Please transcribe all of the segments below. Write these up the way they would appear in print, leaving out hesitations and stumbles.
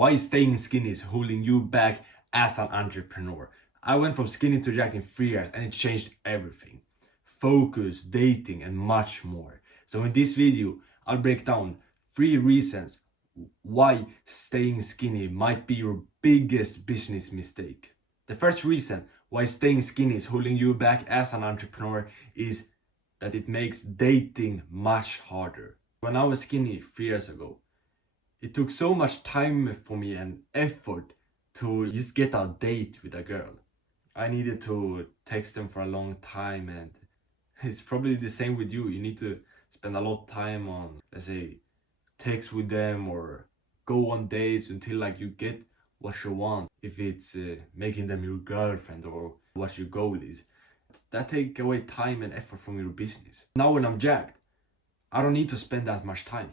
why staying skinny is holding you back as an entrepreneur. I went from skinny to jacked in 3 years and it changed everything. Focus, dating, and much more. So in this video, I'll break down 3 reasons why staying skinny might be your biggest business mistake. The first reason why staying skinny is holding you back as an entrepreneur is that it makes dating much harder. When I was skinny 3 years ago, it took so much time for me and effort to just get a date with a girl. I needed to text them for a long time, and it's probably the same with you. You need to spend a lot of time on, let's say, text with them or go on dates until like you get what you want. If it's making them your girlfriend or what your goal is, that take away time and effort from your business. Now when I'm jacked, I don't need to spend that much time.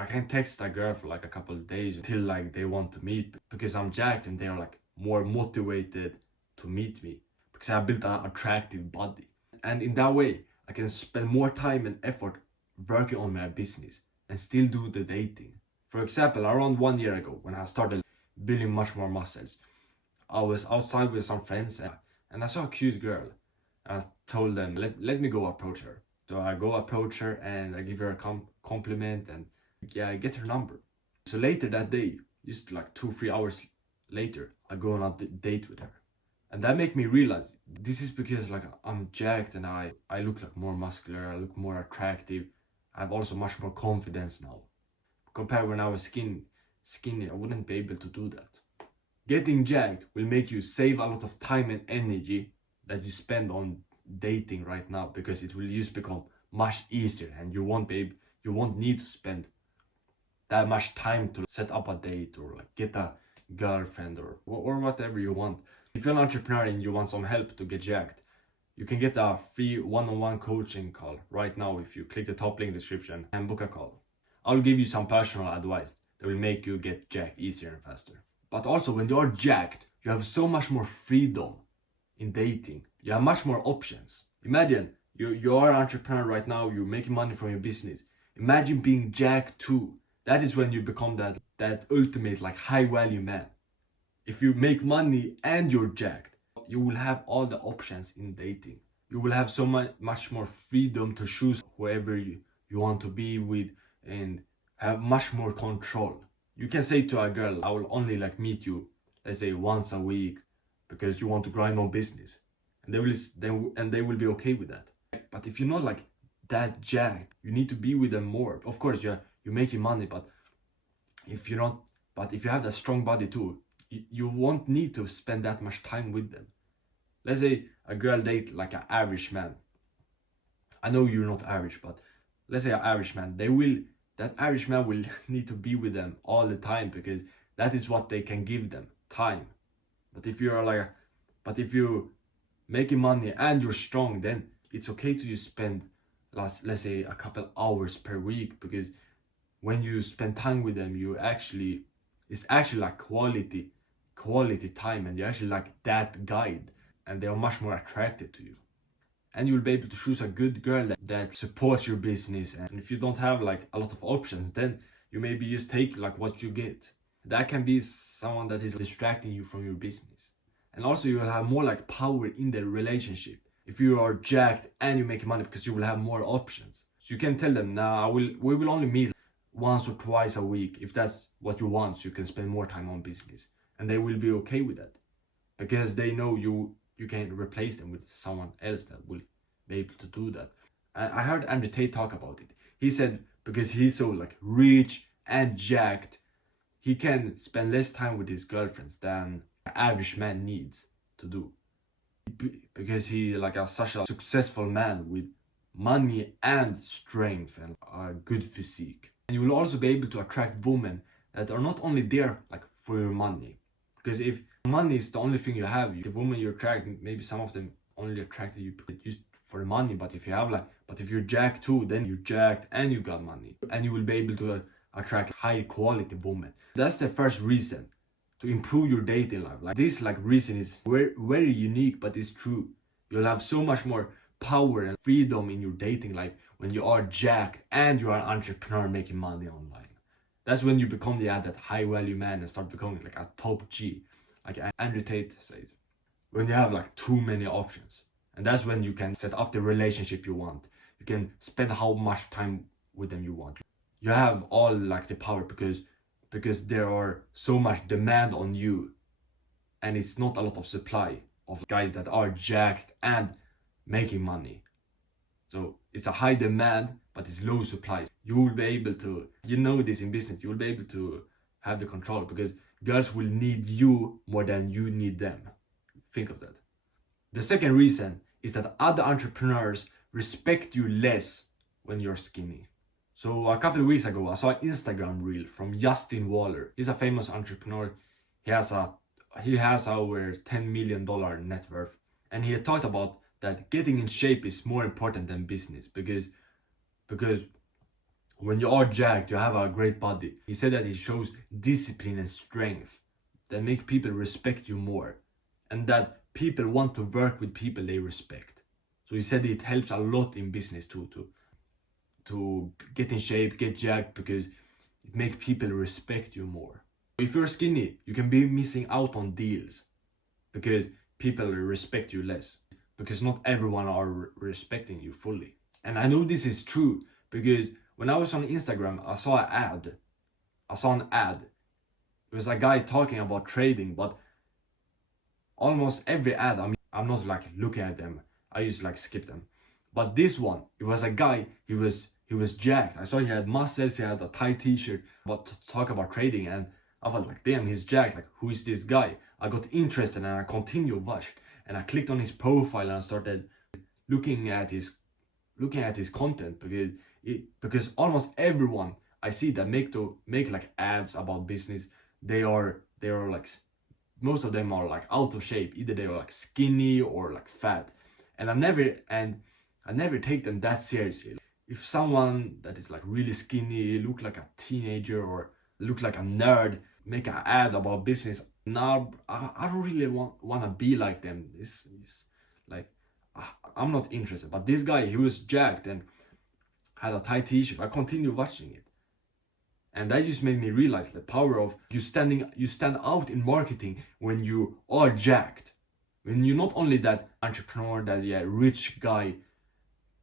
I can text a girl for like a couple of days until like they want to meet, because I'm jacked and they're like more motivated to meet me because I built an attractive body. And in that way, I can spend more time and effort working on my business and still do the dating. For example, around 1 year ago, when I started building much more muscles, I was outside with some friends and I saw a cute girl. I told them, let me go approach her. So I go approach her and I give her a compliment and I get her number. So later that day, just like 2-3 hours later, I go on a date with her. And that made me realize this is because like I'm jacked and I look like more muscular, I look more attractive. I have also much more confidence now. Compared when I was skinny, I wouldn't be able to do that. Getting jacked will make you save a lot of time and energy that you spend on dating right now, because it will just become much easier and you won't need to spend that much time to set up a date or like get a girlfriend or whatever you want. If you're an entrepreneur and you want some help to get jacked, you can get a free one-on-one coaching call right now if you click the top link in the description and book a call. I'll give you some personal advice that will make you get jacked easier and faster. But also when you're jacked, you have so much more freedom in dating. You have much more options. Imagine you are an entrepreneur right now, you're making money from your business. Imagine being jacked too. That is when you become that ultimate like high value man. If you make money and you're jacked, you will have all the options in dating. You will have so much more freedom to choose whoever you want to be with and have much more control. You can say to a girl, I will only like meet you, let's say once a week, because you want to grind on business. And they will be okay with that. But if you're not like that jacked, you need to be with them more. Of course, you're making money, but if you have that strong body too, you won't need to spend that much time with them. Let's say a girl date like an average man. I know you're not average, but let's say an average man. That average man will need to be with them all the time because that is what they can give them, time. But if you're making money and you're strong, then it's okay to just spend, let's say, a couple hours per week, because when you spend time with them, it's actually like quality time, and you're actually like that guide, and they are much more attracted to you. And you'll be able to choose a good girl that supports your business. And if you don't have like a lot of options, then you maybe just take like what you get. That can be someone that is distracting you from your business. And also you will have more like power in the relationship if you are jacked and you make money, because you will have more options. So you can tell them, nah, we will only meet once or twice a week. If that's what you want, so you can spend more time on business. And they will be okay with that, because they know you can replace them with someone else that will be able to do that. And I heard Andrew Tate talk about it. He said because he's so like rich and jacked, he can spend less time with his girlfriends than an average man needs to do, because he like such a successful man with money and strength and a good physique. And you will also be able to attract women that are not only there like for your money, because if money is the only thing you have, the women you attract, maybe some of them only attracted you just for the money. But if you're jacked too, then you're jacked and you got money, and you will be able to attract high quality women. That's the first reason to improve your dating life. Like this reason is very, very unique, but it's true. You'll have so much more power and freedom in your dating life when you are jacked and you are an entrepreneur making money online. That's when you become that high value man and start becoming like a top G, like Andrew Tate says. When you have like too many options, and that's when you can set up the relationship you want. You can spend how much time with them you want. You have all like the power because there are so much demand on you, and it's not a lot of supply of guys that are jacked and making money. So it's a high demand, but it's low supply. You will be able to, this in business, you will be able to have the control because girls will need you more than you need them. Think of that. The second reason is that other entrepreneurs respect you less when you're skinny. So a couple of weeks ago, I saw an Instagram reel from Justin Waller. He's a famous entrepreneur. He has over $10 million net worth. And he had talked about that getting in shape is more important than business because when you are jacked, you have a great body. He said that it shows discipline and strength that make people respect you more, and that people want to work with people they respect. So he said it helps a lot in business to get in shape, get jacked, because it makes people respect you more. If you're skinny, you can be missing out on deals because people respect you less, because not everyone are respecting you fully. And I know this is true because when I was on Instagram, I saw an ad. It was a guy talking about trading, but almost every ad, I'm not like looking at them. I used to like skip them. But this one, it was a guy, he was jacked. I saw he had muscles, he had a tight t-shirt, but to talk about trading, and I felt like, damn, he's jacked. Like, who is this guy? I got interested and I continued watching. And I clicked on his profile and I started looking at his content because almost everyone I see that make like ads about business, they are like, most of them are like out of shape. Either they are like skinny or like fat, and I never take them that seriously. If someone that is like really skinny, look like a teenager or look like a nerd, make an ad about business, now I don't really want to be like them. This is like, I'm not interested. But this guy, he was jacked and had a tight t-shirt. I continued watching it, and that just made me realize the power of you stand out in marketing when you are jacked. When you're not only that entrepreneur, that rich guy,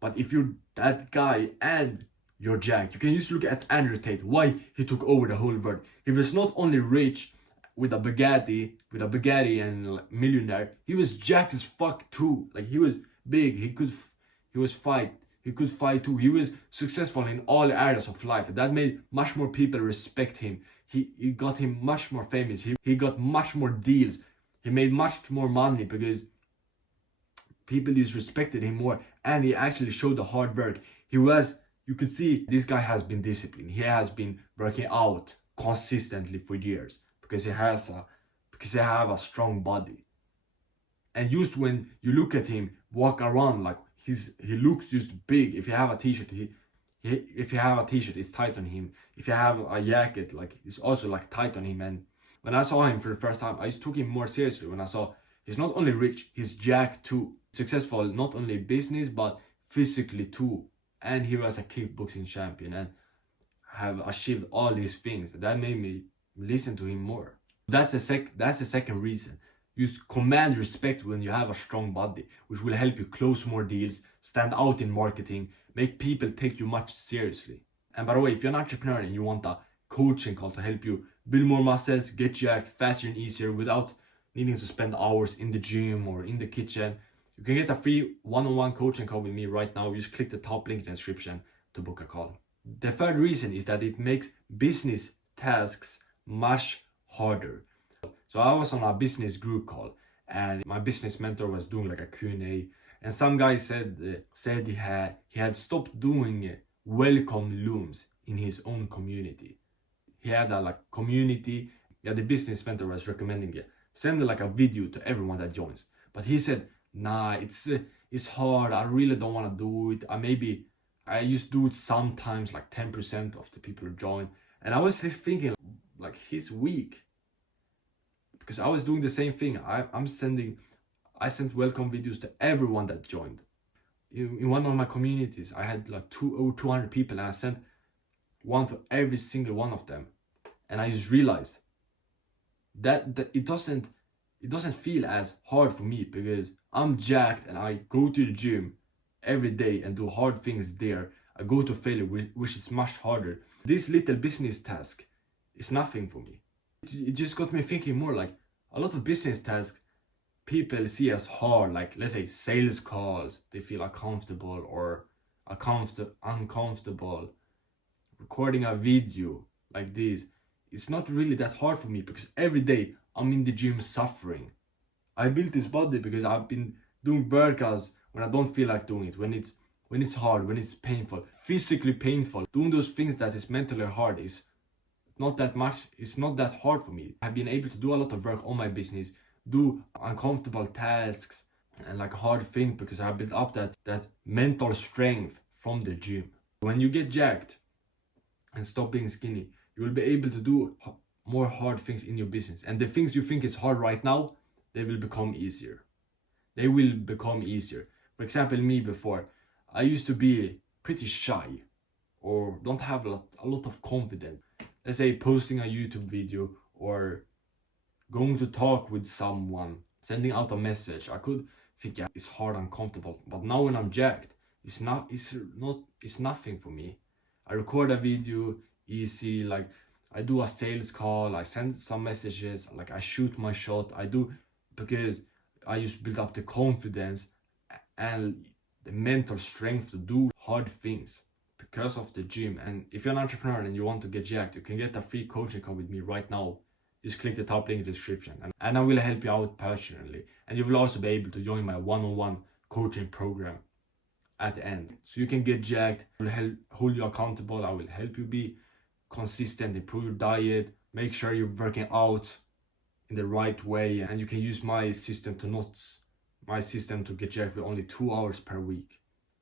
but if you're that guy and you're jacked. You can just look at Andrew Tate, why he took over the whole world. He was not only rich with a Bugatti and millionaire, he was jacked as fuck too. Like, he was big, he could fight too. He was successful in all areas of life. That made much more people respect him. He got him much more famous. He got much more deals. He made much more money because people just respected him more, and he actually showed the hard work. You could see this guy has been disciplined. He has been working out consistently for years because he have a strong body. And just when you look at him walk around, like he looks just big. If you have a t-shirt, it's tight on him. If you have a jacket, like it's also like tight on him. And when I saw him for the first time, I just took him more seriously when I saw he's not only rich, he's jacked too. Successful not only business but physically too. And he was a kickboxing champion and have achieved all these things. That made me listen to him more. That's the second reason. You command respect when you have a strong body, which will help you close more deals, stand out in marketing, make people take you much seriously. And by the way, if you're an entrepreneur and you want a coaching call to help you build more muscles, get jacked faster and easier without needing to spend hours in the gym or in the kitchen, you can get a free one-on-one coaching call with me right now. You just click the top link in the description to book a call. The third reason is that it makes business tasks much harder. So I was on a business group call and my business mentor was doing like a Q&A, and some guy said he had stopped doing welcome looms in his own community. He had a like community. The business mentor was recommending it. Send like a video to everyone that joins. But he said, nah, it's hard. I really don't want to do it. I used to do it sometimes, like 10% of the people who join. And I was thinking, like, he's weak. Because I was doing the same thing. I sent welcome videos to everyone that joined. In one of my communities, I had like over 200 people, and I sent one to every single one of them. And I just realized that it doesn't feel as hard for me because I'm jacked and I go to the gym every day and do hard things there. I go to failure, which is much harder. This little business task is nothing for me. It just got me thinking more, like a lot of business tasks people see as hard, like let's say sales calls, they feel uncomfortable or uncomfortable. Recording a video like this, it's not really that hard for me because every day I'm in the gym suffering. I built this body because I've been doing workouts when I don't feel like doing it, when it's hard, when it's painful, physically painful. Doing those things that is mentally hard is not that much, it's not that hard for me. I've been able to do a lot of work on my business, do uncomfortable tasks and like hard things because I built up that mental strength from the gym. When you get jacked and stop being skinny, you will be able to do more hard things in your business, and the things you think is hard right now, they will become easier. They will become easier. For example, me before, I used to be pretty shy or don't have a lot of confidence. Let's say posting a YouTube video or going to talk with someone, sending out a message. I could think, yeah, it's hard and uncomfortable. But now when I'm jacked, it's nothing for me. I record a video easy, like I do a sales call, I send some messages, like I shoot my shot. I do because I just build up the confidence and the mental strength to do hard things because of the gym. And if you're an entrepreneur and you want to get jacked, you can get a free coaching call with me right now. Just click the top link in the description and I will help you out personally. And you will also be able to join my one-on-one coaching program at the end. So you can get jacked, I will hold you accountable, I will help you be consistent, improve your diet, make sure you're working out in the right way, and you can use my system to get jacked with only 2 hours per week.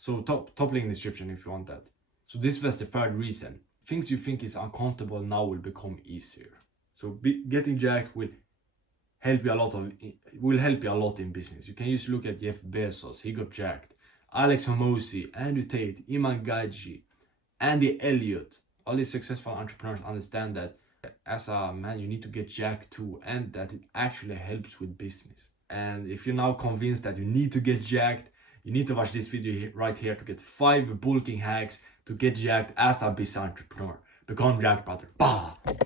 So top link in the description if you want that. So this was the third reason. Things you think is uncomfortable now will become easier. So getting jacked will help you a lot in business. You can just look at Jeff Bezos, he got jacked. Alex Hormozi, Andrew Tate, Iman Gadzhi, Andy Elliott. All these successful entrepreneurs understand that as a man you need to get jacked too, and that it actually helps with business. And if you're now convinced that you need to get jacked, you need to watch this video right here to get 5 bulking hacks to get jacked as a business entrepreneur. Become jacked, brother. Bah!